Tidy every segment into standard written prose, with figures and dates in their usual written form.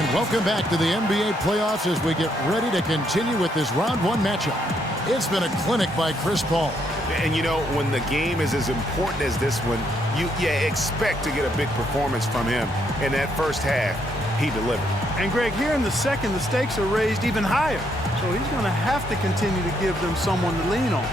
And welcome back to the NBA playoffs as we get ready to continue with this round one matchup. It's been a clinic by Chris Paul. And you know, when the game is as important as this one, you expect to get a big performance from him. In that first half, he delivered. And Greg, here in the second, the stakes are raised even higher. So he's going to have to continue to give them someone to lean on.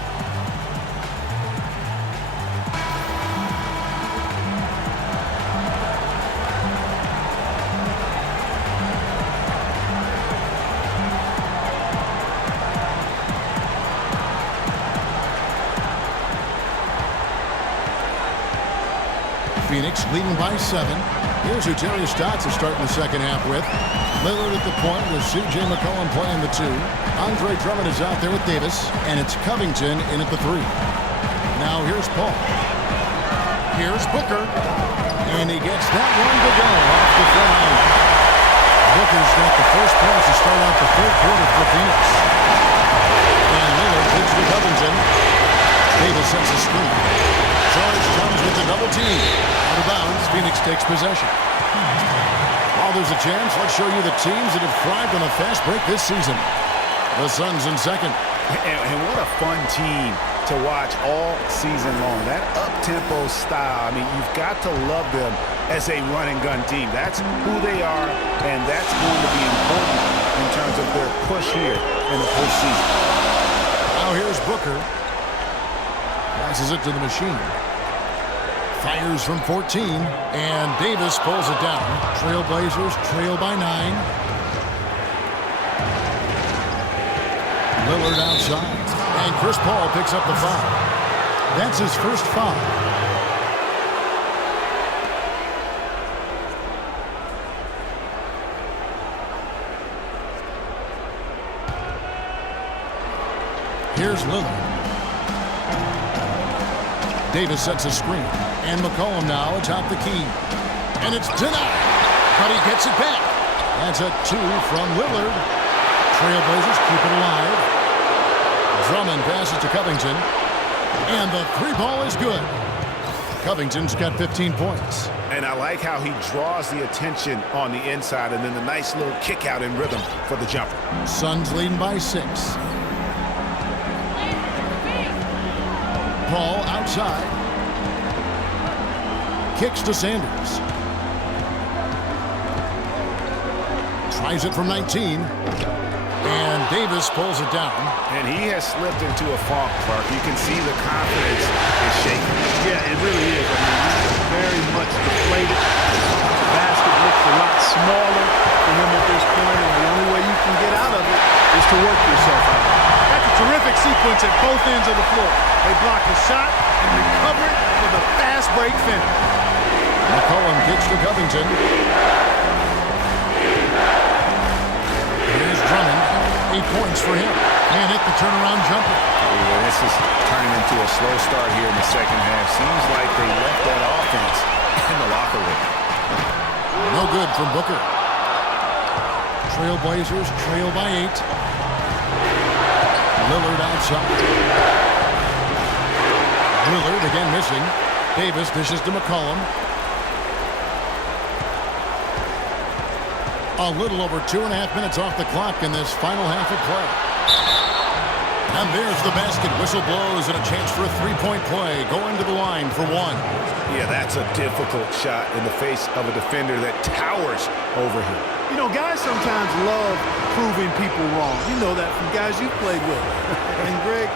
Phoenix leading by 7. Here's who Terry Stotts is starting the second half with. Lillard at the point with C.J. McCollum playing the 2. Andre Drummond is out there with Davis, and it's Covington in at the 3. Now here's Paul. Here's Booker, and he gets that one to go off the front line. Booker's got the first points to start out the third quarter for Phoenix. And Lillard hits to Covington. Davis sets a screen. George comes with the double team. Out of bounds, Phoenix takes possession. While there's a chance, let's show you the teams that have thrived on a fast break this season. The Suns in second. And what a fun team to watch all season long. That up-tempo style, I mean, you've got to love them as a run-and-gun team. That's who they are, and that's going to be important in terms of their push here in the postseason. Now here's Booker. Passes it to the machine. Fires from 14, and Davis pulls it down. Trailblazers trail by 9. Lillard outside, and Chris Paul picks up the foul. That's his first foul. Here's Lillard. Davis sets a screen, and McCollum now atop the key. And it's denied, but he gets it back. That's a 2 from Lillard. Trailblazers keep it alive. Drummond passes to Covington, and the 3-ball is good. Covington's got 15 points. And I like how he draws the attention on the inside, and then the nice little kick out in rhythm for the jumper. Suns leading by 6. Paul outside. Kicks to Sanders. Tries it from 19. And Davis pulls it down. And he has slipped into a funk, Clark. You can see the confidence is shaking. Yeah, it really is. I mean, he's very much deflated. The basket looks a lot smaller for him at this point, and the only way you can get out of it is to work yourself out of it. That's a terrific sequence at both ends of the floor. They block the shot and recover it with a fast break finish. McCollum kicks to Covington. Here's Drummond. 8 points for him. And hit the turnaround jumper. Yeah, this is turning into a slow start here in the second half. Seems like they left that offense in the locker room. No good from Booker. Trailblazers trail by 8. Lillard outside. Lillard again missing. Davis dishes to McCollum. A little over 2.5 minutes off the clock in this final half of play. And there's the basket. Whistle blows and a chance for a 3-point play. Going to the line for 1. Yeah, that's a difficult shot in the face of a defender that towers over him. You know, guys sometimes love proving people wrong. You know that from guys you've played with. And, Greg,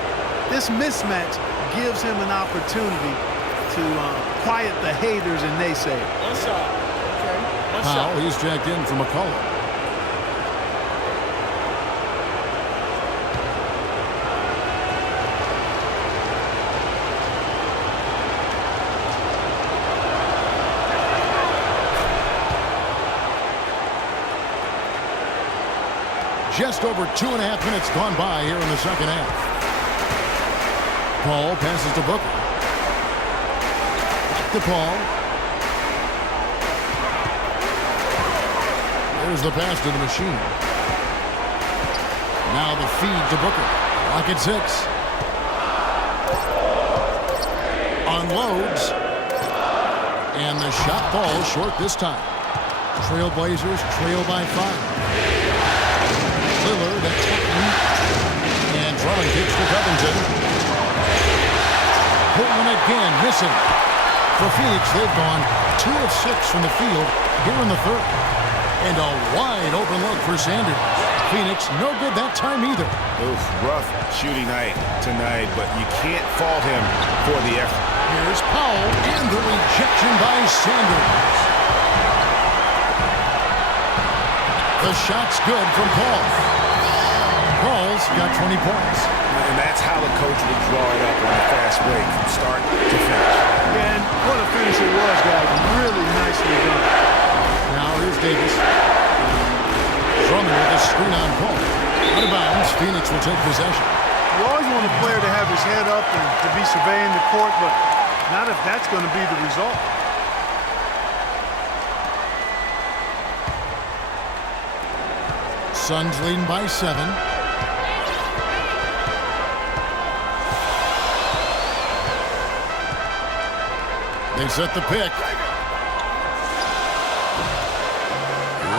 this mismatch gives him an opportunity to quiet the haters and naysayers. One shot. Okay. One shot. Powell, he's jacked in for McCollum. Just over 2.5 minutes gone by here in the second half. Paul passes to Booker. Back to Paul. There's the pass to the machine. Now the feed to Booker. Clock at 6. Unloads. And the shot falls short this time. Trailblazers trail by 5. Lillard at Tatum. And Drummond kicks to Covington. Portland again missing. For Phoenix, they've gone 2 of 6 from the field here in the third. And a wide open look for Sanders. Phoenix no good that time either. Oof, rough shooting night tonight, but you can't fault him for the effort. Here's Powell and the rejection by Sanders. The shot's good from Paul. Paul's got 20 points. And that's how the coach would draw it up on a fast break from start to finish. Yeah, and what a finish it was, guys. Really nicely done. Now here's Davis. Drummond with a screen on Paul. Out of bounds, Phoenix will take possession. You always want a player to have his head up and to be surveying the court, but not if that's going to be the result. Suns leading by 7. They set the pick.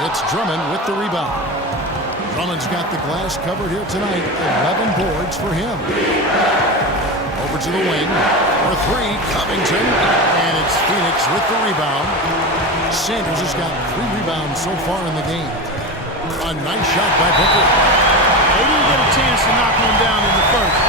It's Drummond with the rebound. Drummond's got the glass covered here tonight. 11 boards for him. Over to the wing. For 3, Covington. And it's Phoenix with the rebound. Sanders has got 3 rebounds so far in the game. A nice shot by Booker. They didn't get a chance to knock him down in the first.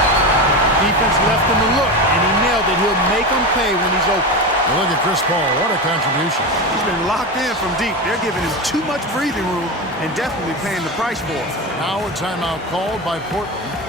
Defense left him a look, and he nailed it. He'll make him pay when he's open. Well, look at Chris Paul. What a contribution. He's been locked in from deep. They're giving him too much breathing room and definitely paying the price for it. Now a timeout called by Portland.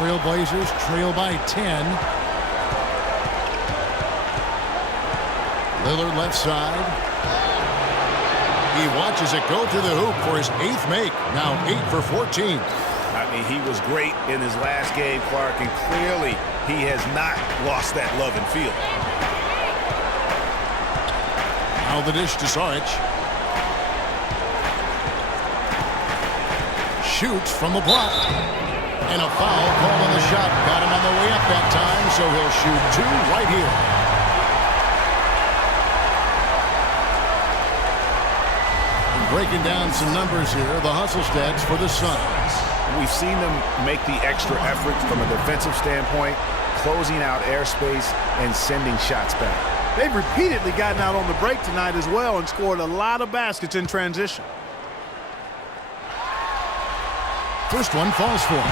Trailblazers trail by 10. Lillard left side. He watches it go through the hoop for his 8th make. Now 8 for 14. I mean, he was great in his last game, Clark, and clearly he has not lost that love and feel. Now the dish to Saric. Shoots from the block. And a foul called on the shot. Got him on the way up that time, so he'll shoot 2 right here. And breaking down some numbers here, the hustle stats for the Suns. We've seen them make the extra effort from a defensive standpoint, closing out airspace and sending shots back. They've repeatedly gotten out on the break tonight as well and scored a lot of baskets in transition. First one falls for him.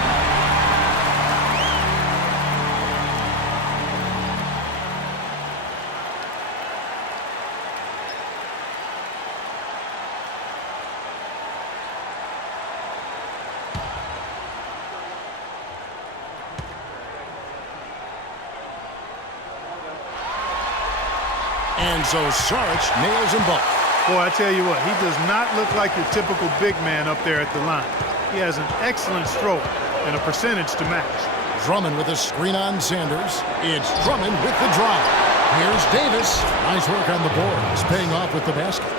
And so Saric nails them both. Boy, I tell you what, he does not look like your typical big man up there at the line. He has an excellent stroke and a percentage to match. Drummond with a screen on Sanders. It's Drummond with the drive. Here's Davis. Nice work on the boards, paying off with the basket.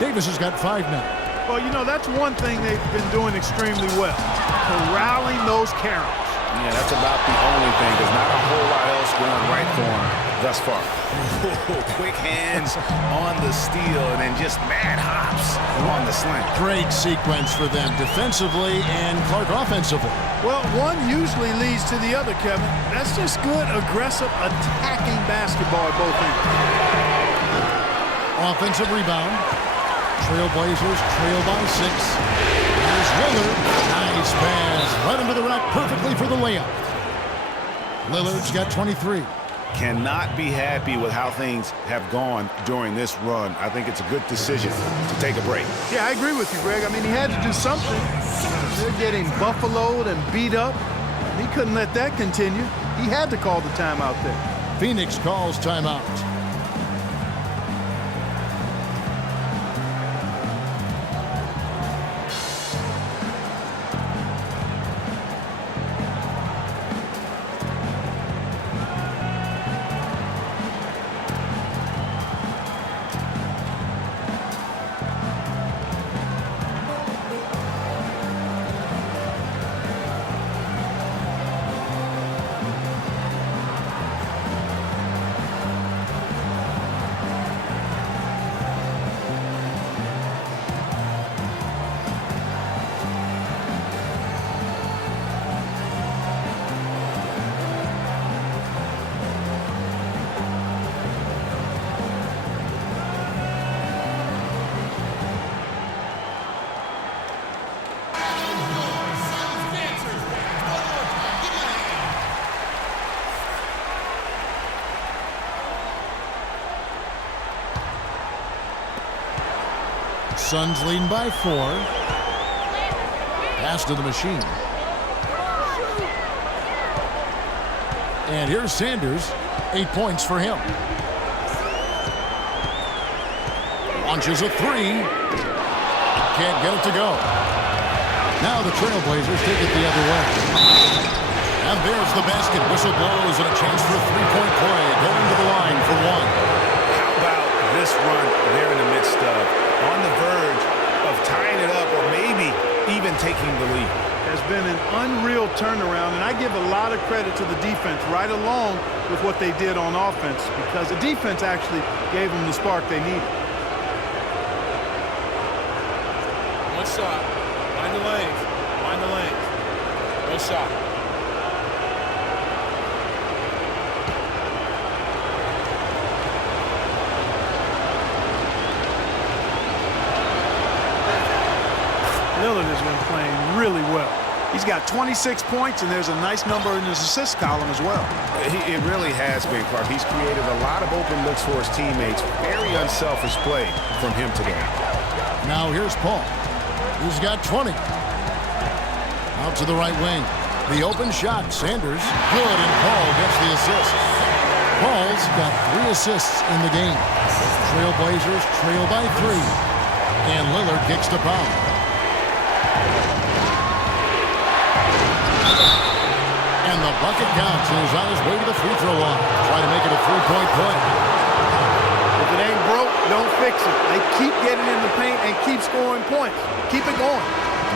Davis has got 5 now. Well, you know, that's one thing they've been doing extremely well. Corralling those Karens. Yeah, that's about the only thing. There's not a whole lot else going right for him thus far. Quick hands on the steal and then just mad hops on the slant. Great sequence for them defensively and Clark offensively. Well, one usually leads to the other, Kevin. That's just good, aggressive, attacking basketball at both ends. Offensive rebound. Trailblazers trail by 6. Here's Lillard. Nice pass. Right into the rack perfectly for the layup. Lillard's got 23. Cannot be happy with how things have gone during this run. I think it's a good decision to take a break. Yeah, I agree with you, Greg. I mean, he had to do something. They're getting buffaloed and beat up. He couldn't let that continue. He had to call the timeout there. Phoenix calls timeout. Suns leading by 4. Pass to the machine. And here's Sanders. 8 points for him. Launches a 3. Can't get it to go. Now the Trailblazers take it the other way. And there's the basket. Whistle blows and a chance for a three-point play. Going to the line for 1. How about this run they're in the midst of? On the verge of tying it up or maybe even taking the lead. Has been an unreal turnaround, and I give a lot of credit to the defense right along with what they did on offense, because the defense actually gave them the spark they needed. One shot. Find the lanes. Find the lanes. One shot. Lillard has been playing really well. He's got 26 points, and there's a nice number in his assist column as well. It really has been, Clark. He's created a lot of open looks for his teammates. Very unselfish play from him today. Now here's Paul. He's got 20. Out to the right wing. The open shot. Sanders. Good, and Paul gets the assist. Paul's got 3 assists in the game. Trailblazers trail by 3. And Lillard kicks to Paul. And the bucket counts, and he's on his way to the free throw line. Trying to make it a 3-point play. If it ain't broke, don't fix it. They keep getting in the paint and keep scoring points. Keep it going.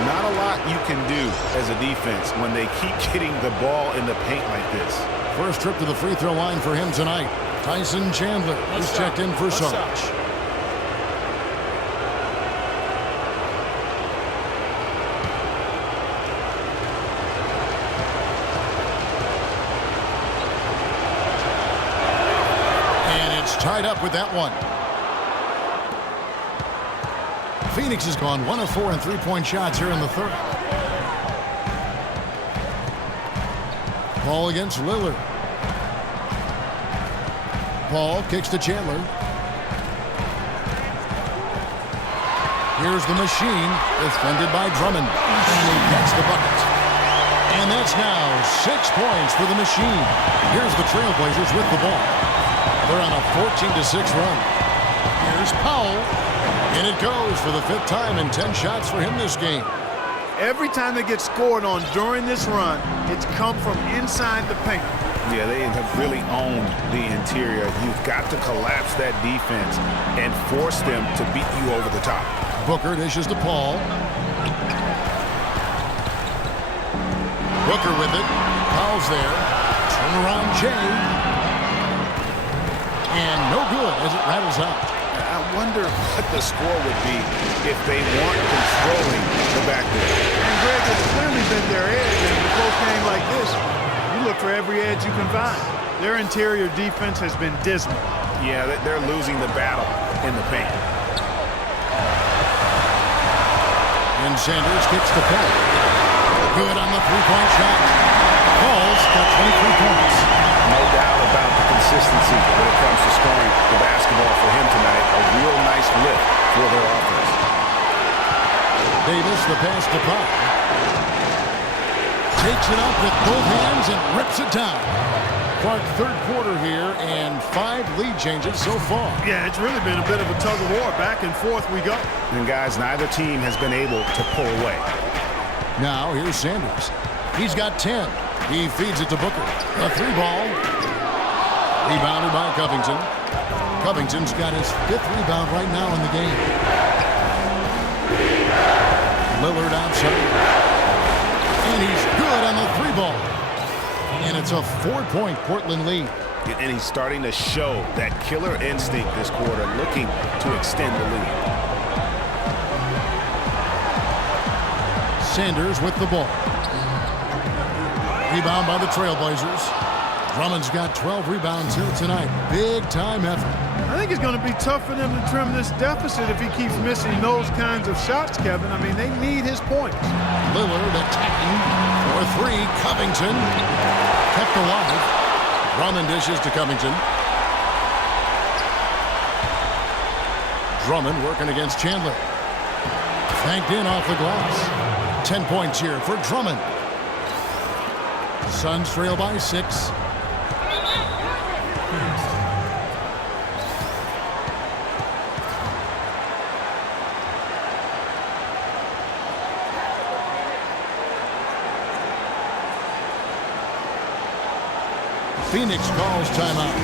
Not a lot you can do as a defense when they keep getting the ball in the paint like this. First trip to the free throw line for him tonight. Tyson Chandler is checked in for Sarge. Tied up with that one. Phoenix has gone 1 of 4 in three-point shots here in the third. Paul against Lillard. Paul kicks to Chandler. Here's the machine, defended by Drummond. And he gets the bucket. And that's now 6 points for the machine. Here's the Trailblazers with the ball. They're on a 14-6 run. Here's Powell. And it goes for the 5th time and 10 shots for him this game. Every time they get scored on during this run, it's come from inside the paint. Yeah, they have really owned the interior. You've got to collapse that defense and force them to beat you over the top. Booker dishes to Paul. Booker with it. Powell's there. Turnaround Jay. And no good as it rattles out. I wonder what the score would be if they weren't controlling the backcourt. And Greg, has clearly been their edge in a close game like this. You look for every edge you can find. Their interior defense has been dismal. Yeah, they're losing the battle in the paint. And Sanders kicks to Paul. Good on the three-point shot. Paul's got 23 points. No doubt about the consistency when it comes to scoring the basketball for him tonight. A real nice lift for their offense. Davis, the pass to Paul. Takes it up with both hands and rips it down. Clark, third quarter here and 5 lead changes so far. Yeah, it's really been a bit of a tug of war. Back and forth we go. And guys, neither team has been able to pull away. Now here's Sanders. He's got 10. He feeds it to Booker. A 3-ball. Rebounded by Covington. Covington's got his 5th rebound right now in the game. Lillard outside. And he's good on the 3-ball. And it's a 4-point Portland lead. And he's starting to show that killer instinct this quarter, looking to extend the lead. Sanders with the ball. Rebound by the Trailblazers. Drummond's got 12 rebounds here tonight. Big-time effort. I think it's going to be tough for them to trim this deficit if he keeps missing those kinds of shots, Kevin. I mean, they need his points. Lillard attacking for 3. Covington kept alive. Drummond dishes to Covington. Drummond working against Chandler. Banked in off the glass. 10 points here for Drummond. Suns trail by 6. Phoenix calls timeout.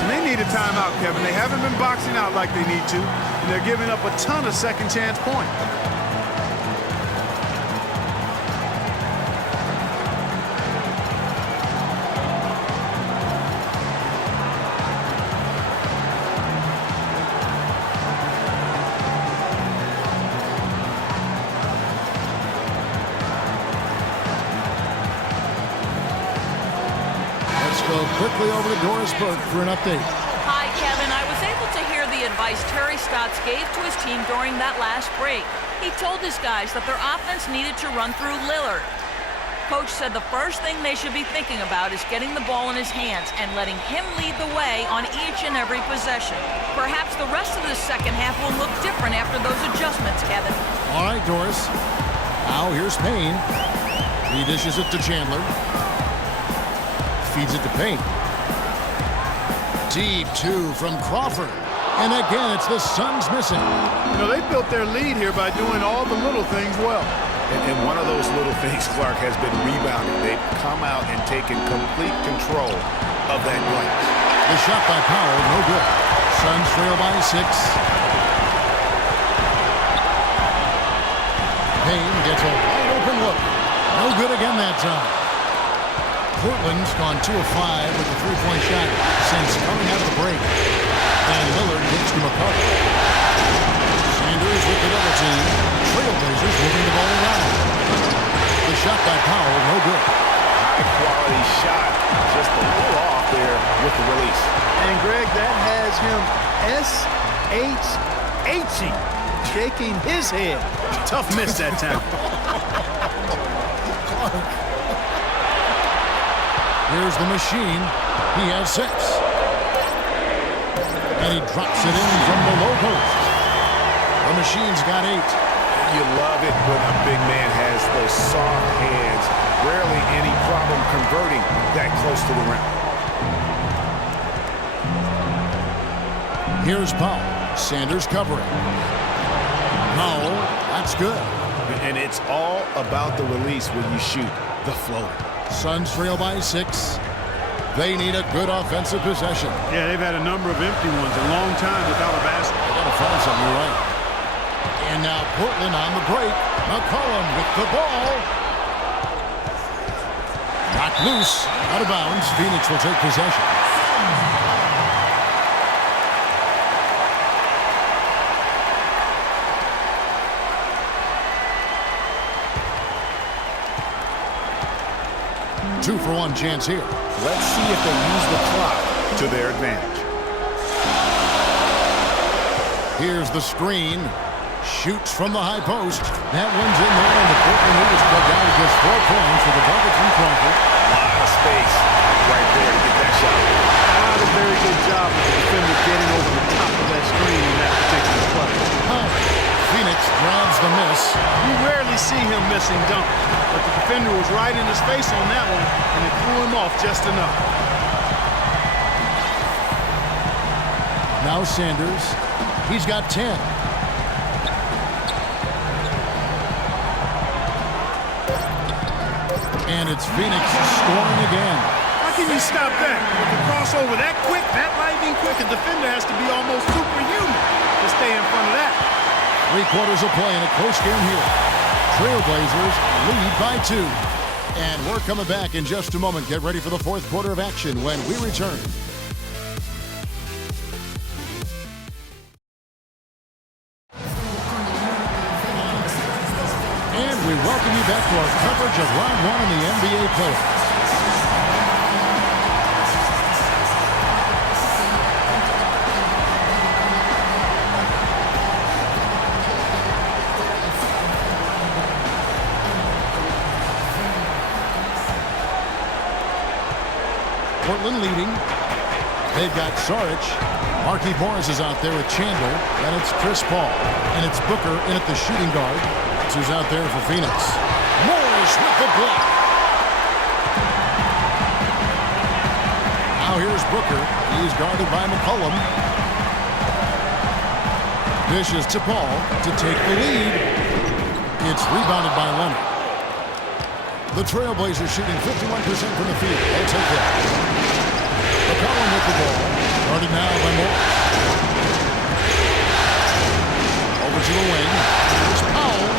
And they need a timeout, Kevin. They haven't been boxing out like they need to, and they're giving up a ton of second chance points. Quickly over to Doris Burke for an update. Hi, Kevin. I was able to hear the advice Terry Stotts gave to his team during that last break. He told his guys that their offense needed to run through Lillard. Coach said the first thing they should be thinking about is getting the ball in his hands and letting him lead the way on each and every possession. Perhaps the rest of the second half will look different after those adjustments, Kevin. All right, Doris. Now here's Payne. He dishes it to Chandler. Feeds it to Payne. Deep 2 from Crawford. And again, it's the Suns missing. You know, they built their lead here by doing all the little things well. And one of those little things, Clark, has been rebounding. They've come out and taken complete control of that glass. The shot by Powell, no good. Suns trail by 6. Payne gets a wide open look. No good again that time. Portland's gone 2 of 5 with a 3-point shot since coming out of the break. And Lillard gets to McCarty. Sanders with the double team. Trailblazers moving the ball around. The shot by Powell, no good. High quality shot. Just a little off there with the release. And Greg, that has him S-H-H-ing, shaking his head. Tough miss that time. Here's the machine. He has 6. And he drops it in from the low post. The machine's got 8. You love it when a big man has those soft hands. Rarely any problem converting that close to the rim. Here's Powell. Sanders covering. Powell, that's good. And it's all about the release when you shoot the floater. Suns trail by 6. They need a good offensive possession. Yeah, they've had a number of empty ones, a long time without a basket. They got to find something, you're right. And now Portland on the break. McCollum with the ball. Knocked loose. Out of bounds. Phoenix will take possession. Two for one chance here. Let's see if they use the clock to their advantage. Here's the screen. Shoots from the high post. That one's in there, and the Portland leaders cut down to just 4 points with the bucket from Crawford. A lot of space right there to get that shot. Not a very good job with the defender getting over the top of that screen in that particular play. Phoenix grabs the miss. You rarely see him missing dunks, but the defender was right in his face on that one, and it threw him off just enough. Now Sanders. He's got 10. And it's Phoenix scoring again. How can you stop that? With the crossover that quick, that lightning quick, a defender has to be almost superhuman to stay in front of that. 3 quarters of play in a close game here. Trailblazers lead by 2. And we're coming back in just a moment. Get ready for the 4th quarter of action when we return. And we welcome you back to our coverage of Round 1 in the NBA playoffs. Portland leading. They've got Saric. Marquise Morris is out there with Chandler, and it's Chris Paul. And it's Booker in at the shooting guard. That's who's out there for Phoenix. Morris with the block. Now here's Booker. He's guarded by McCollum. Dishes to Paul to take the lead. It's rebounded by Leonard. The Trailblazers shooting 51% from the field. They'll take that. McCollum with the ball. Guarded now by Morris. Over to the wing. Here's Powell.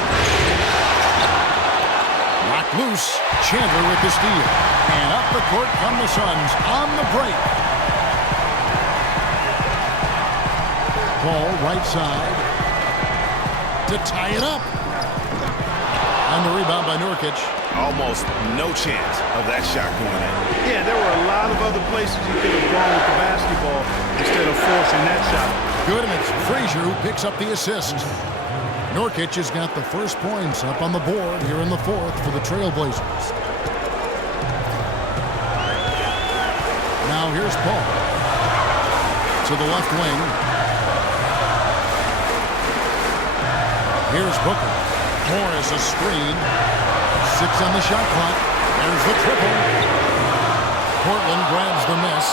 Knocked loose. Chandler with the steal. And up the court come the Suns on the break. Paul right side to tie it up. And the rebound by Nurkic. Almost no chance of that shot going in. Yeah, there were a lot of other places you could have gone with the basketball instead of forcing that shot. Good, and it's Frazier who picks up the assist. Nurkic has got the first points up on the board here in the fourth for the Trailblazers. Now here's Paul. To the left wing. Here's Booker. Morris a screen. 6 on the shot clock. There's the triple. Portland grabs the miss.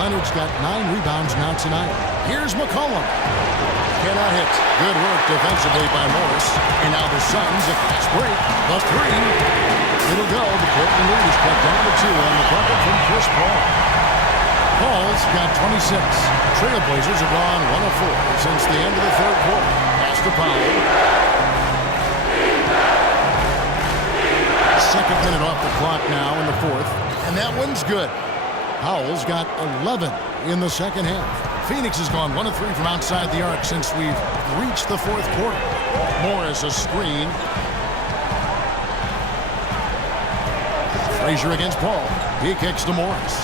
Leonard's got 9 rebounds now tonight. Here's McCollum. Cannot hit. Good work defensively by Morris. And now the Suns, a fast break. The 3. It'll go. The Portland lead is cut down to 2 on the bucket from Chris Paul. Paul's got 26. Trailblazers have gone 1 of 4 since the end of the third quarter. Pass to Powell. Second minute off the clock now in the fourth. And that one's good. Powell's got 11 in the second half. Phoenix has gone 1 of 3 from outside the arc since we've reached the fourth quarter. Morris a screen. Frazier against Paul. He kicks to Morris.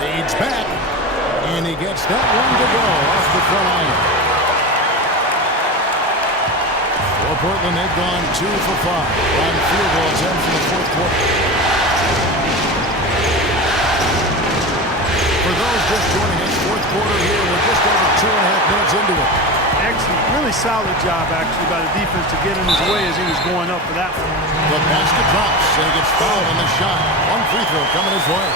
Fades back. And he gets that one to go off the front iron. For Portland, they've gone 2 for 5 on field goals in for the fourth quarter. For those just joining us, fourth quarter here, we're just over 2.5 minutes into it. Excellent, really solid job actually by the defense to get in his way as he was going up for that one. The basket drops, and he gets fouled on the shot. One free throw coming his way.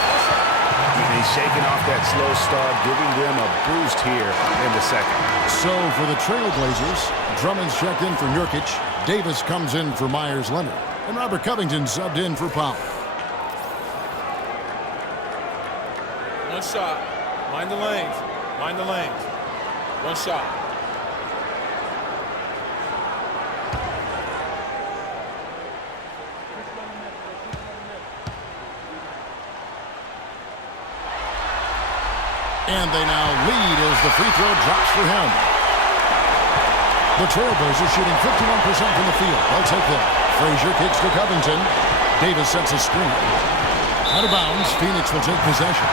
He's shaking off that slow start, giving them a boost here in the second. So for the Trailblazers, Drummond's checked in for Nurkic. Davis comes in for Myers Leonard. And Robert Covington subbed in for Powell. One shot. Mind the lanes. Mind the lanes. One shot. And they now lead as the free throw drops for him. The Trailblazers shooting 51% from the field. They'll take that. Frazier kicks to Covington. Davis sets a screen. Out of bounds, Phoenix will take possession.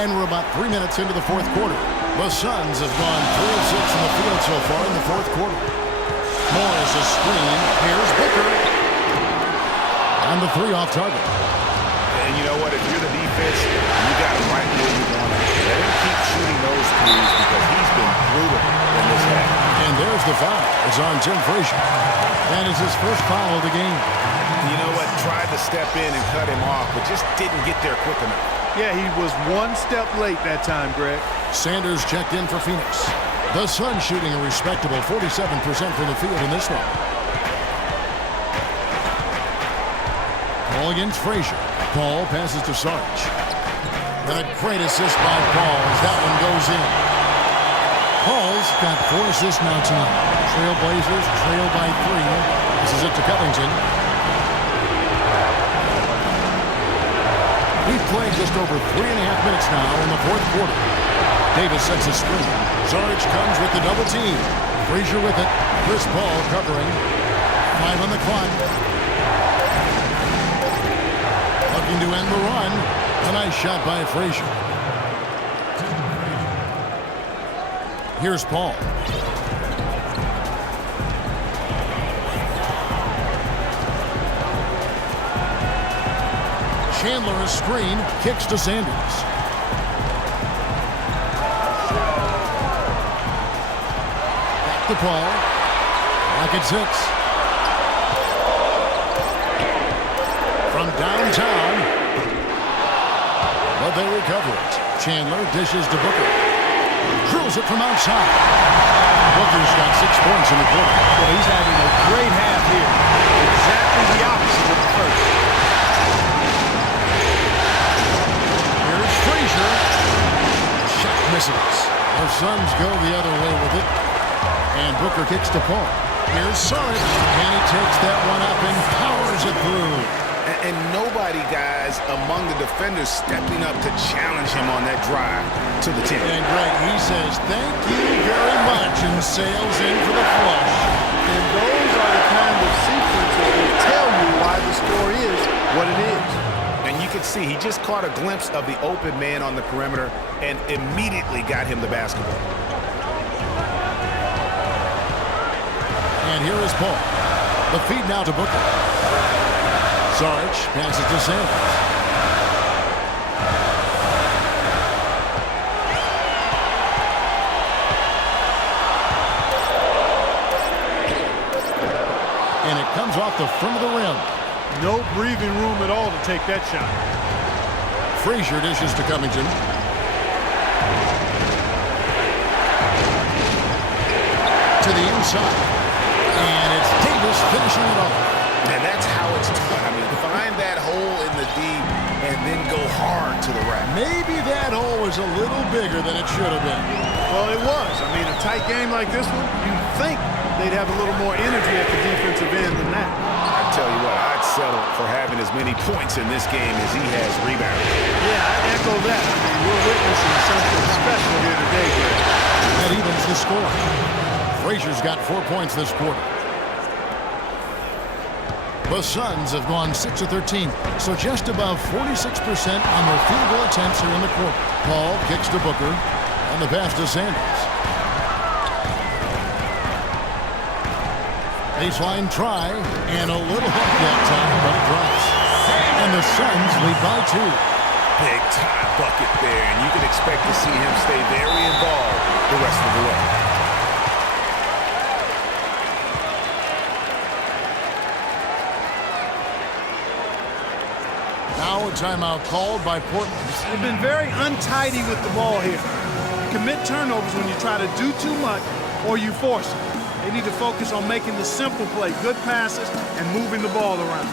And we're about 3 minutes into the fourth quarter. The Suns have gone 3 of 6 from the field so far in the fourth quarter. Morris a screen. Here's Booker. And the 3 off target. And you know what? If you're the defense, you got him right where you want him. Let him keep shooting those threes because he's been brutal in this half. And there's the foul. It's on Tim Frazier. And it's his first foul of the game. You know what? Tried to step in and cut him off, but just didn't get there quick enough. Yeah, he was 1 step late that time, Greg. Sanders checked in for Phoenix. The Suns shooting a respectable 47% from the field in this one. Paul against Frazier. Paul passes to Sarge. And a great assist by Paul as that one goes in. Paul's got 4 assists now tonight. Trailblazers trail by 3. This is it to Covington. We've played just over 3.5 minutes now in the fourth quarter. Davis sets a screen. Sarge comes with the double team. Frazier with it. Chris Paul covering. 5 on the clock. Looking to end the run. A nice shot by Frazier. Here's Paul. Chandler a screen, kicks to Sanders. Back to Paul. Back at 6. From downtown. But they recover it. Chandler dishes to Booker. Drills it from outside. Booker's got 6 points in the quarter. Well, he's having a great half here. Exactly the opposite of the first. Here's Frazier. Shot misses. The Suns go the other way with it. And Booker kicks to Paul. Here's Saric. And he takes that one up and powers it through. And nobody, guys, among the defenders stepping up to challenge him on that drive to the 10. And Greg, he says, thank you very much, and sails in for the flush. And those are the kind of sequences that tell you why the score is what it is. And you can see he just caught a glimpse of the open man on the perimeter and immediately got him the basketball. And here is Paul. The feed now to Booker. Saric passes to Sanders. And it comes off the front of the rim. No breathing room at all to take that shot. Frazier dishes to Covington. To the inside. And it's Davis finishing it off. And that's how it's done. I mean, find that hole in the D and then go hard to the rack. Maybe that hole was a little bigger than it should have been. Well, it was. I mean, a tight game like this one, you'd think they'd have a little more energy at the defensive end than that. I tell you what, I'd settle for having as many points in this game as he has rebounded. Yeah, I echo that. I mean, we're witnessing something special here today, Greg. That evens the score. Frazier's got 4 points this quarter. The Suns have gone 6 of 13, so just above 46% on their field goal attempts here in the quarter. Paul kicks to Booker, and the pass to Sanders. Baseline try, and a little help that time, but it drops. And the Suns lead by 2. Big time bucket there, and you can expect to see him stay very involved the rest of the way. Now a timeout called by Portland. They've been very untidy with the ball here. You commit turnovers when you try to do too much or you force it. They need to focus on making the simple play, good passes, and moving the ball around.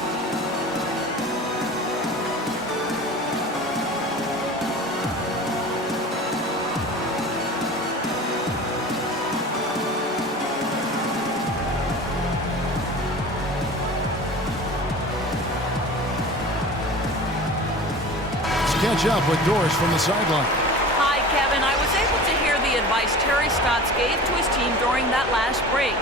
Catch up with Doris from the sideline. Hi, Kevin. I was able to hear the advice Terry Stotts gave to his team during that last break.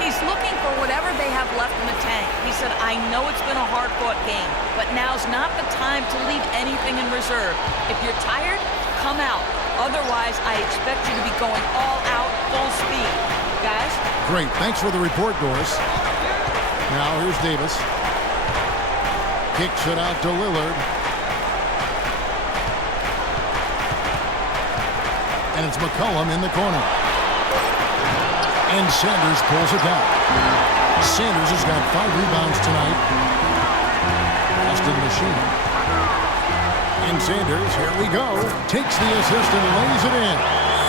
He's looking for whatever they have left in the tank. He said, I know it's been a hard-fought game, but now's not the time to leave anything in reserve. If you're tired, come out. Otherwise, I expect you to be going all out, full speed. Guys? Great. Thanks for the report, Doris. Now here's Davis. Kicks it out to Lillard. And it's McCollum in the corner. And Sanders pulls it down. Sanders has got 5 rebounds tonight. Austin Machine. And Sanders, here we go. Takes the assist and lays it in.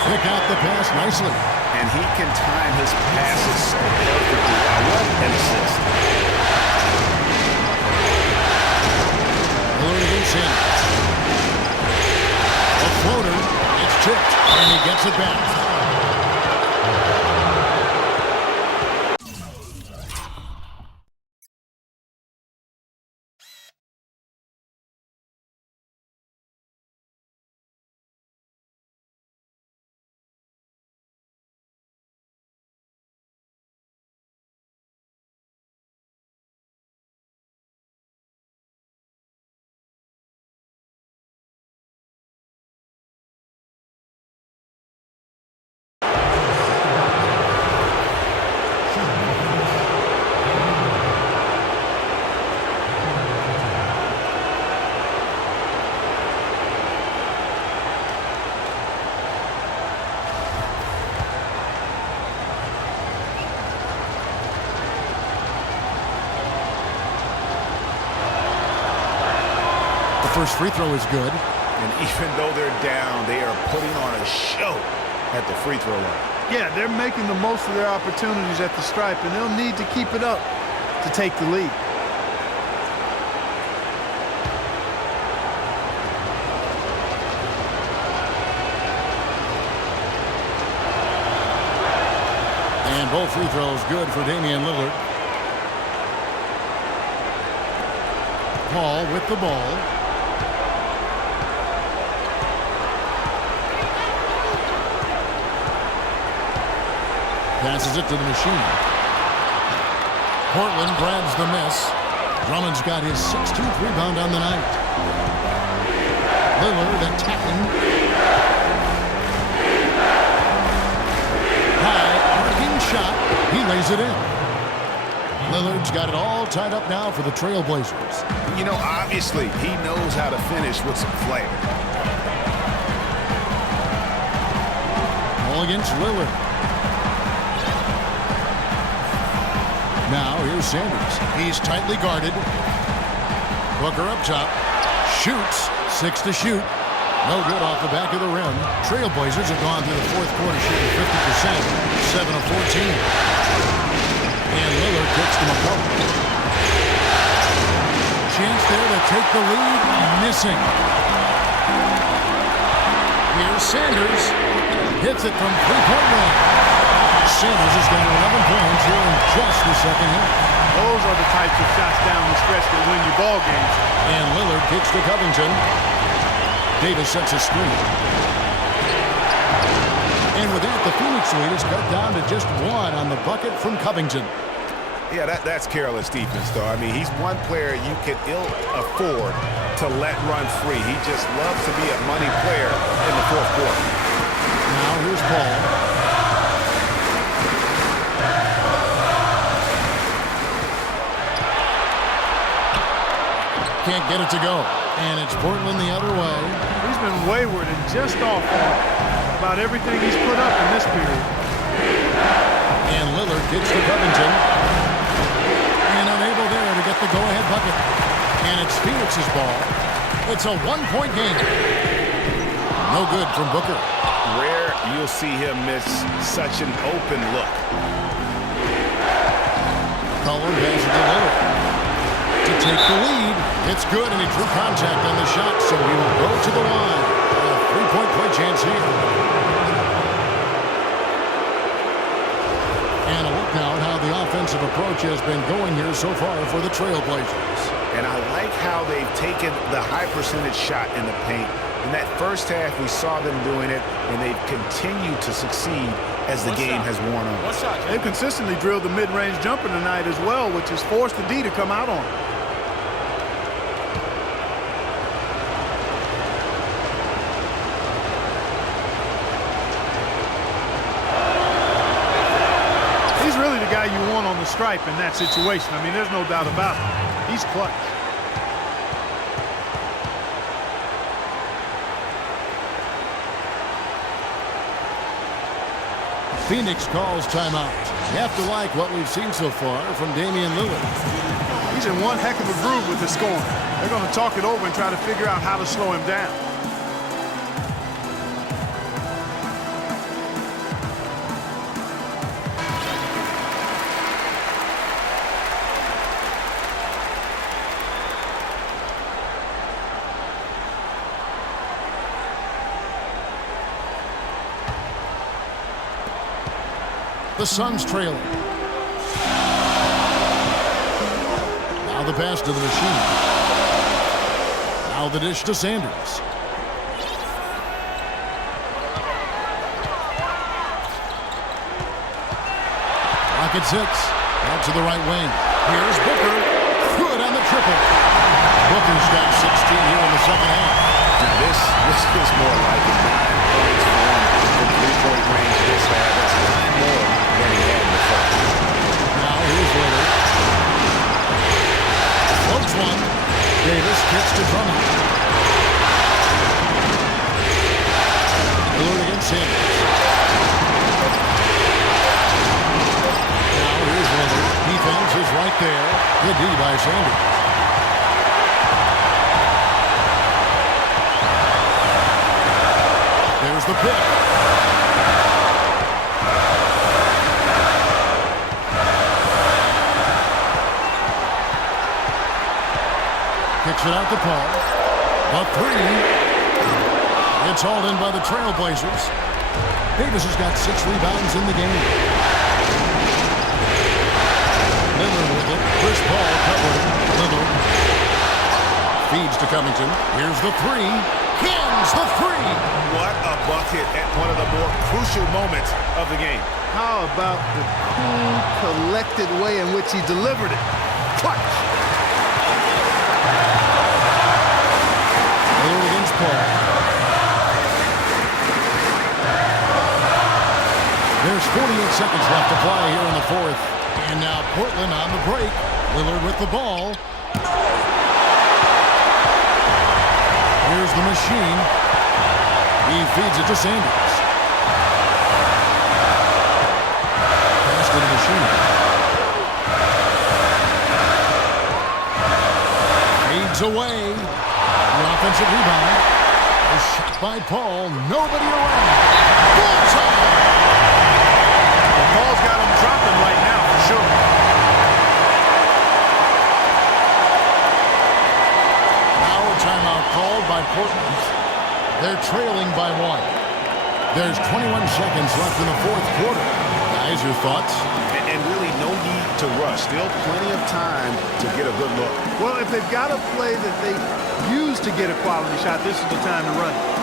Pick out the pass nicely. And he can time his passes so perfectly. I love an assist. Lillard and Sanders. A floater. It's tipped. And he gets it back. first free throw is good. And even though they're down, they are putting on a show at the free throw line. Yeah, they're making the most of their opportunities at the stripe, and they'll need to keep it up to take the lead. And both free throws good for Damian Lillard. Paul with the ball. Passes it to the machine. Portland grabs the miss. Drummond's got his 16th rebound on the night. Lillard attacking. High, arcing shot. He lays it in. Lillard's got it all tied up now for the Trailblazers. You know, obviously, he knows how to finish with some flair. All against Lillard. Now, here's Sanders. He's tightly guarded. Booker up top. Shoots. 6 to shoot. No good off the back of the rim. Trailblazers have gone through the fourth quarter shooting 50%. 7 of 14. And Lillard kicks to McCollum. Chance there to take the lead. Missing. Here's Sanders. Hits it from three-point range. Sanders has got 11 points here in just the second half. Those are the types of shots down the stretch that win you ball games. And Lillard kicks to Covington. Davis sets a screen. And with that, the Phoenix lead is cut down to just 1 on the bucket from Covington. Yeah, that's careless defense, though. I mean, he's one player you can ill afford to let run free. He just loves to be a money player in the fourth quarter. Now here's Paul. Can't get it to go. And it's Portland the other way. He's been wayward and just off on about everything he's put up in this period. And Lillard gets to Covington. And unable there to get the go-ahead bucket. And it's Phoenix's ball. It's a one-point game. No good from Booker. Rare you'll see him miss such an open look. Cullen passes to Lillard to take the lead. It's good, and he drew contact on the shot, so he will go to the line. A three-point play chance here. And a look now at how the offensive approach has been going here so far for the Trailblazers. And I like how they've taken the high percentage shot in the paint. In that first half, we saw them doing it, and they've continued to succeed as the game has worn on. One shot. They've consistently drilled the mid-range jumper tonight as well, which has forced the D to come out on them. He's really the guy you want on the stripe in that situation. I mean, there's no doubt about it. He's clutch. Phoenix calls timeout. You have to like what we've seen so far from Damian Lillard. He's in one heck of a groove with the scoring. They're going to talk it over and try to figure out how to slow him down. The Suns trailing. Now the pass to the machine. Now the dish to Sanders. Rocket 6. Out to the right wing. Here's Booker. Good on the triple. Booker's got 16 here in the second half. Now this is more like 9 points for him from three-point range this half. That's 9 more than he had in the first. Now here's Lillard. Floats one. Davis kicks to Drummond. Lillard against Sanders. Now here's Lillard. Defense is right there. Good D by Sanders. Kicks it out to Paul. A three. It's hauled in by the Trailblazers. Davis has got 6 rebounds in the game. Lillard with it. Chris Paul covered him. Lillard feeds to Covington. Here's the three. Hins the three. What a bucket at one of the more crucial moments of the game. How about the cool, collected way in which he delivered it? Clutch. Lillard against Paul. There's 48 seconds left to play here in the fourth. And now Portland on the break. Lillard with the ball. Here's the machine. He feeds it to Sanders. Pass to the machine. Fades away. The offensive rebound. A shot by Paul. Nobody around. Bullseye! Paul's got him dropping right now for sure. Now a timeout called by Portland. They're trailing by 1. There's 21 seconds left in the fourth quarter. Guys, your thoughts? And really no need to rush. Still plenty of time to get a good look. Well, if they've got a play that they use to get a quality shot, this is the time to run it.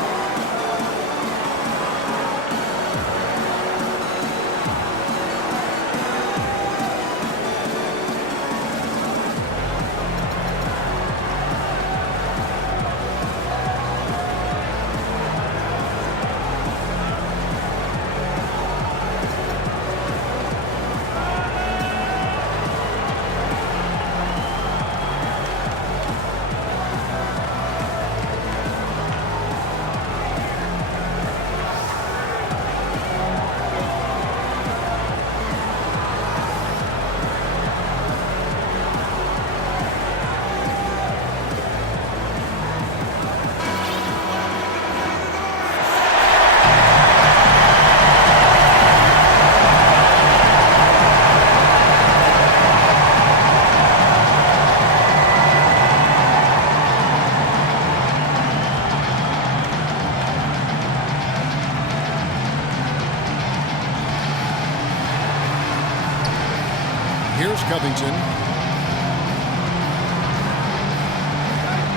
Here's Covington.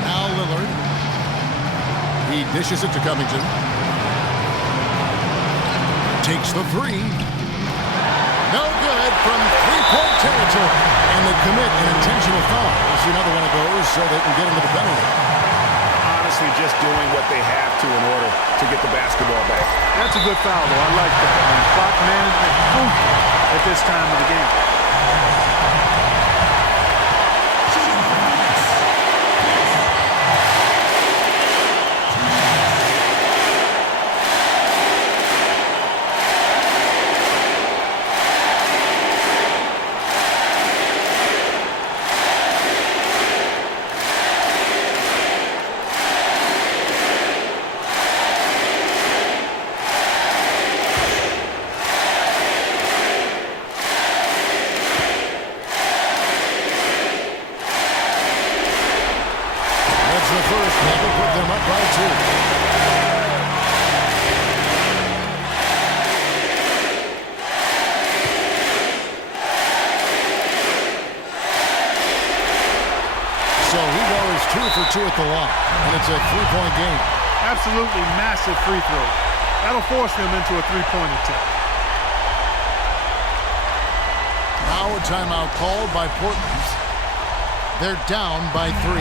Now Lillard. He dishes it to Covington. Takes the three. No good from three-point territory. And they commit an intentional foul. We'll see another one of those so they can get into the penalty. Honestly, just doing what they have to in order to get the basketball back. That's a good foul, though. I like that. I mean, clock management crucial at this time of the game. For 2 at the line, and it's a three-point game. Absolutely massive free throw. That'll force them into a three-point attempt. Now a timeout called by Portland. They're down by 3.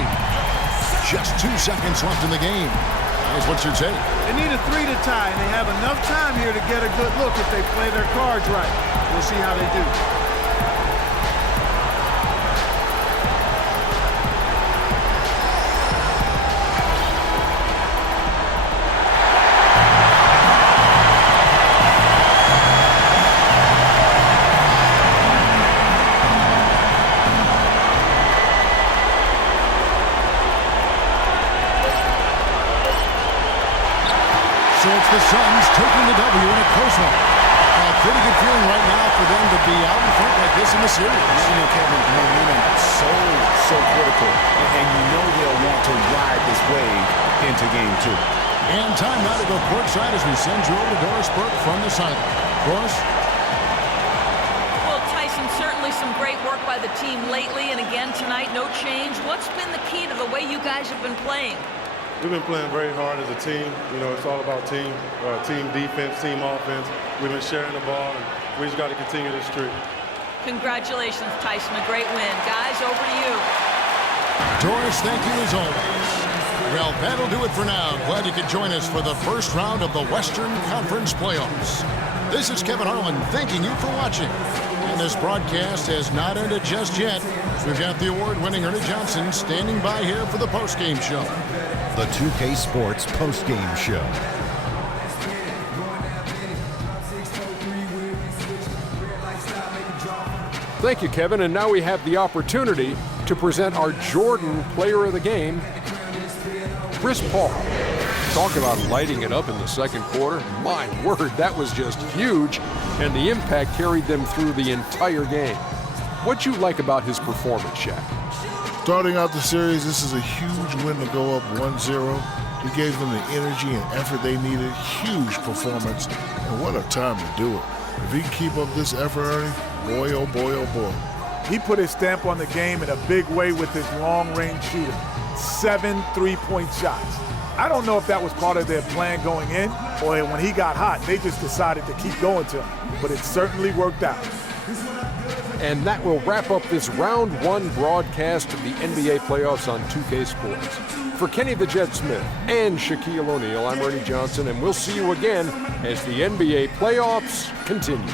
Just 2 seconds left in the game. Guys, what's your take? They need a 3 to tie, and they have enough time here to get a good look if they play their cards right. We'll see how they do. So it's the Suns taking the W in a close one. A pretty good feeling right now for them to be out in front like this in the series. You know, Kevin, momentum so so critical, and you know they'll want to ride this wave into game 2. And time now to go courtside as we send you over to Doris Burke from the sideline. Doris? Well, Tyson, certainly some great work by the team lately, and again tonight, no change. What's been the key to the way you guys have been playing? We've been playing very hard as a team. You know, it's all about team defense, team offense. We've been sharing the ball, and we just got to continue this streak. Congratulations, Tyson. A great win. Guys, over to you. Doris, thank you as always. Well, that'll do it for now. Glad you could join us for the first round of the Western Conference Playoffs. This is Kevin Harlan thanking you for watching. And this broadcast has not ended just yet. We've got the award-winning Ernie Johnson standing by here for the postgame show. The 2K Sports postgame show. Thank you, Kevin. And now we have the opportunity to present our Jordan Player of the Game, Chris Paul. Talk about lighting it up in the second quarter. My word, that was just huge, and the impact carried them through the entire game. What'd you like about his performance, Shaq? Starting out the series, this is a huge win to go up 1-0. He gave them the energy and effort they needed. Huge performance, and what a time to do it. If he can keep up this effort, Ernie, boy, oh boy, oh boy. He put his stamp on the game in a big way with his long-range shooting. 7 3-point shots. I don't know if that was part of their plan going in, or when he got hot, they just decided to keep going to him. But it certainly worked out. And that will wrap up this round 1 broadcast of the NBA playoffs on 2K Sports. For Kenny the Jet Smith and Shaquille O'Neal, I'm Ernie Johnson, and we'll see you again as the NBA playoffs continue.